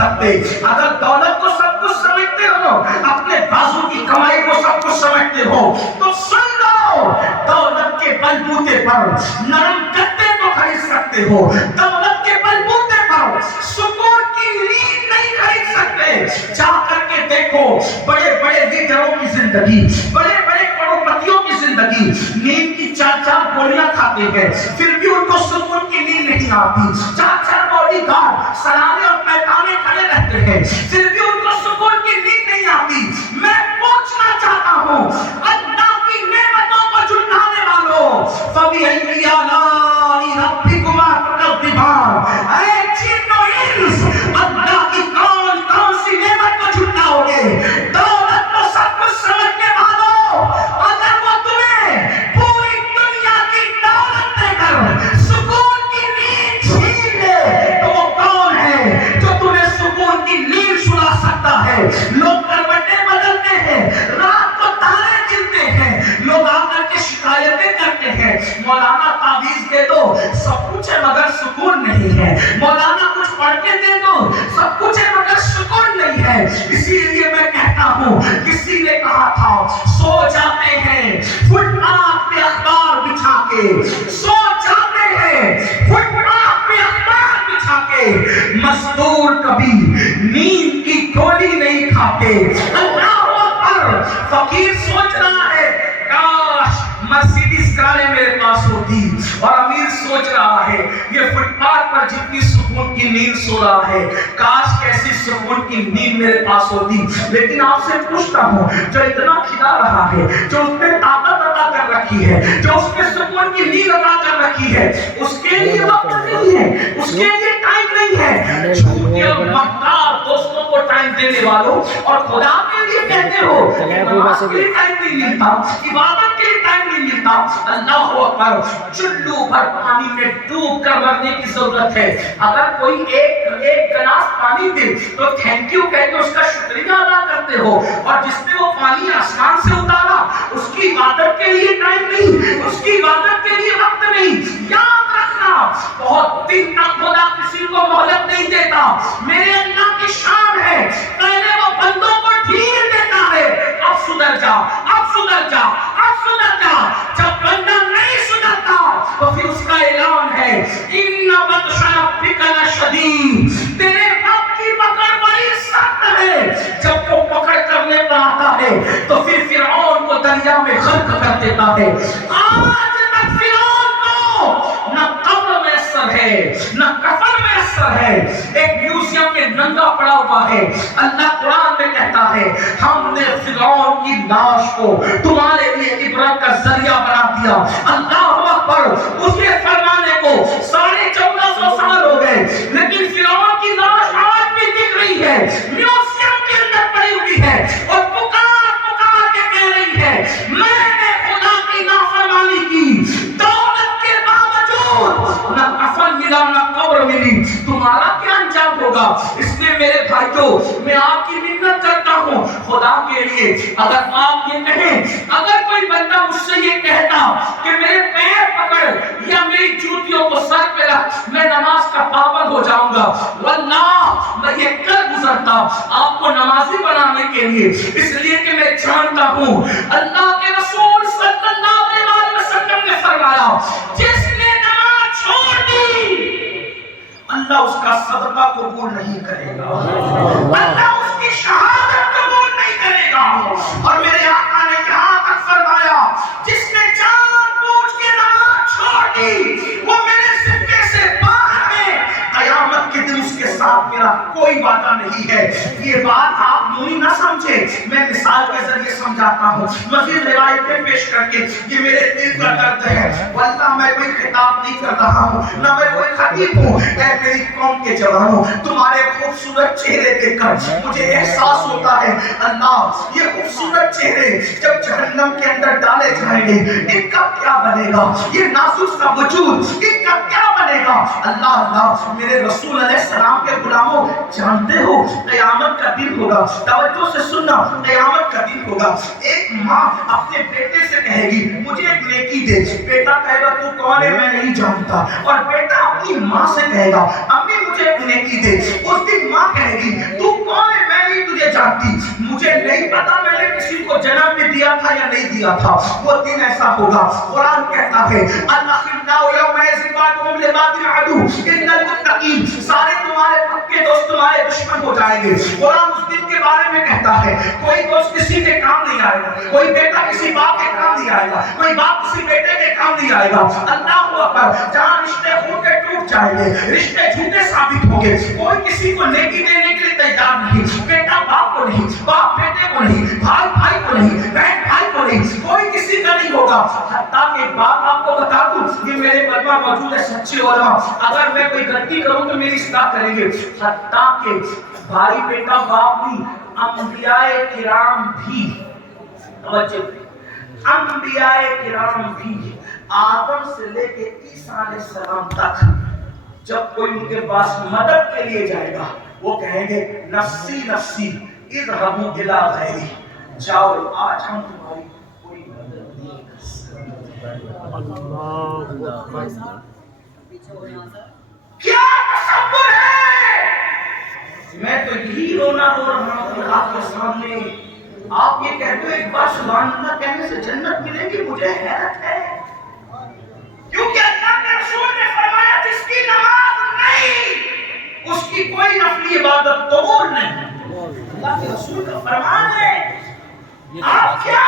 सकते। अगर दौलत को सब कुछ समझते हो, अपने बाजू की कमाई को सब कुछ समझते हो, तो सुन लो, दौलत के बलबूते पर नरम गद्दे को खरीद सकते हो, दौलत के बलबूते पर सुकून की नींद नहीं खरीद सकते। जा करके देखो, बड़े बड़े लीडरों की जिंदगी, बड़े बड़े करोड़पतियों की जिंदगी, नींद की 4-4 गोलियां खाते हैं, फिर भी उनको सुकून की नींद नहीं आती। 4-4 बॉडीगार्ड सलामे और पैताने खड़े रहते हैं, फिर भी उनको सुकून की नींद नहीं आती। मैं पूछना चाहता हूँ, अल्लाह की नेमतों को झुठलाने वालों, फबिअय्यि आलाइ रब्बिकुमा तुकज़्ज़िबान, ऐ जिन्न और इंस, अल्लाह की कौन कौन सी नेमत को झुठलाओगे? दौलत को सब कुछ समझने वालों, अगर वो तुम्हें पूरी दुनिया की दौलत देकर सुकून की नींद छीन ले, तो वो कौन है जो तुम्हें सुकून की नींद सुला सकता है? लोग करवटें बदलते हैं, रात को तारे गिनते हैं, लोग आकर के शिकायतें करते हैं, मौलाना तावीज दे दो, सब कुछ है मगर सुकून नहीं है, मौलाना कुछ पढ़ के दे दो, सब कुछ है मगर सुकून नहीं है। इसीलिए मैं कहता हूँ, किसी ने कहा था, सो जाते हैं फुटपाथ पे अखबार बिछा के, सो जाते हैं फुटपाथ पे अखबार बिछा के, मजदूर कभी नींद की गोली नहीं खाते। अल्लाह अकबर। फकीर सोच रहा है, काश मर्सिडीज कारें मेरे पास होती, और अमीर सोच रहा है, ये फुटपाथ पर जितनी सुकून की नींद सो रहा है, काश कैसी सुकून की नींद मेरे पास होती। लेकिन आपसे पूछता हूँ, जो इतना खिला रहा है, जो उसने ताकत अता कर रखी है, जो उसने सुकून की नींद अता कर रखी है, उसके लिए वक्त नहीं है, उसके लिए टाइम नहीं है। झूठे और मक्कार दोस्तों को टाइम देने वालों, और खुदा के लिए कहते हो नमाज के लिए टाइम नहीं मिलता, इबादत के लिए टाइम नहीं मिलता। अल्लाह अकबर। चुल्लू भर पानी में डूब कर मरने की जरूरत है। अगर कोई एक गिलास पानी दे तो थैंक यू कहकर उसका शुक्रिया अदा करते हो, और जिसने वो पानी आसमान से उतारा, उसकी इबादत के लिए टाइम नहीं, उसकी इबादत के लिए वक्त नहीं। याद रखना, बहुत दिन तक खुदा किसी को मोहलत नहीं देता। मेरे अल्लाह की शान है, पहले वो बंदों को ढील देता है, अब सुधर जा, अब सुधर जा, अब सुधर जा। जब बंदा नहीं सुधरता तो फिर उसका ऐलान है, इन्ना बत्शा रब्बिका लशदीद, तेरे रब की पकड़ बड़ी सख्त है। जब वो पकड़ करने पर आता है तो फिर फिरौन को दरिया में गर्क कर देता है। आज तक फिरौन को न कब्र में असर है, न कफन में असर है, एक म्यूजियम में नंगा पड़ा हुआ है। अल्लाह कुरान में कहता है, हमने फिरौन की लाश को तुम्हारे लिए इबरत का जरिया बना दिया। अल्लाह अकबर। उसके फरमाने को 1450 साल हो गए, लेकिन फिरौन की लाश आज भी दिख रही है, म्यूजियम के अंदर पड़ी हुई है, और पुकार पुकार के कह रही है, मैंने खुदा की नाफरमानी की, दौलत के बावजूद न कफन मिला न कब्र मिली, तुम्हारा क्या अंजाम होगा? इसलिए मेरे भाइयों, मैं आपकी मिन्नत करता हूँ खुदा के लिए, अगर आप ये कहें, अगर कोई बंदा मुझसे ये कहता कि मेरे पैर पकड़ या मेरी जूतियों को सर पे रख, मैं नमाज का पाबंद हो जाऊंगा, वल्लाह मैं ये कर गुजरता आपको नमाजी बनाने के लिए। इसलिए कि मैं जानता हूँ अल्लाह के रसूल सल्लल्लाहु अलैहि वसल्लम ने फरमाया, जिसने नमाज छोड़ दी अल्लाह उसका सदका कबूल नहीं करेगा, अल्लाह उसकी शहादत कबूल नहीं करेगा। और मेरे आका ने यहाँ तक फरमाया, जिसने जानबूझ के नमाज छोड़ दी वो मेरे सिक्के से बाहर है, कयामत के दिन उसके साथ मेरा कोई वादा नहीं है। ये बात आप यूं ही ना समझे, मैं मिसाल के जरिए समझाता हूँ, मज़ीद रिवायतें पेश करके। ये मेरे दिल का दर्द है, वल्लाह मैं कोई खिताब नहीं कर रहा हूँ, ना मैं कोई खतीब हूँ। मेरी कौम के जवानों, तुम्हारे खूबसूरत चेहरे देखकर मुझे एहसास होता है, अल्लाह ये खूबसूरत चेहरे जब जहन्नम के अंदर डाले जाएंगे, इनका क्या बनेगा? ये नाजुक सा वजूद, इनका क्या बनेगा? अल्लाह अल्लाह, मेरे रसूल अलैहिस्सलाम के गुलामों, जानते हो क़यामत का दिन होगा, तवज्जो से सुनना, क़यामत का दिन होगा। एक माँ अपने बेटे से कहेगी, मुझे एक नेकी दे। बेटा कहेगा, तू कौन है? मैं नहीं जानता। और बेटा अपनी माँ से कहेगा, अम्मी मुझे بچے کو نیکی دے. اس دن ماں کہے گی تو کون ہے, میں نہیں تجھے جانتی, مجھے نہیں پتا میں نے کسی کو جنم میں دیا تھا یا نہیں دیا تھا. وہ دن ایسا ہوگا. قرآن کہتا ہے الاخلاء یومئذ بعضهم لبعض عدو الا المتقین, سارے تمہارے پکے دوست تمہارے دشمن ہو جائیں گے. قرآن اس دن کے بارے میں کہتا ہے کوئی دوست کسی کے کام نہیں آئے گا, کوئی بیٹا کسی باپ کے کام نہیں آئے گا, کوئی باپ کسی بیٹے کے کام نہیں آئے گا. اللہ اکبر. جہاں رشتے خون کے ٹوٹ جائیں گے, رشتے جھوٹے ثابت ہوں گے, کوئی کسی کو نیکی دینے کے لیے تیار نہیں, بیٹا باپ کو نہیں, باپ بیٹے کو نہیں, بھائی بھائی کو نہیں, بہن بھائی کو نہیں, کوئی کسی کا نہیں ہوگا. حتیٰ کہ بات آپ کو بتا دوں, یہ میرے علماء موجود ہے سچے علماء, اگر میں کوئی غلطی کروں تو میری اصلاح کریں گے. حتیٰ کہ بھائی بیٹا باپ نہیں, انبیاء کرام بھی, انبیاء کرام بھی آدم سے لے کے عیسیٰ علیہ السلام تک جب کوئی ان کے پاس مدد کے لیے جائے گا وہ کہیں گے نفسی نفسی اذهبوا الی غیری, جاؤ آج ہم تمہاری کوئی مدد نہیں کر سکتے. کیا تصور ہے, میں تو یہی رونا رو رہا ہوں آپ کے سامنے. آپ یہ کہتے ہو ایک بار سبحان اللہ کہنے سے جنت ملے گی, مجھے حیرت ہے, کیونکہ اللہ کے رسول نے فرمایا جس کی نماز نہیں اس کی کوئی نفلی عبادت قبول نہیں. اللہ کے رسول کا فرمان ہے. آپ کیا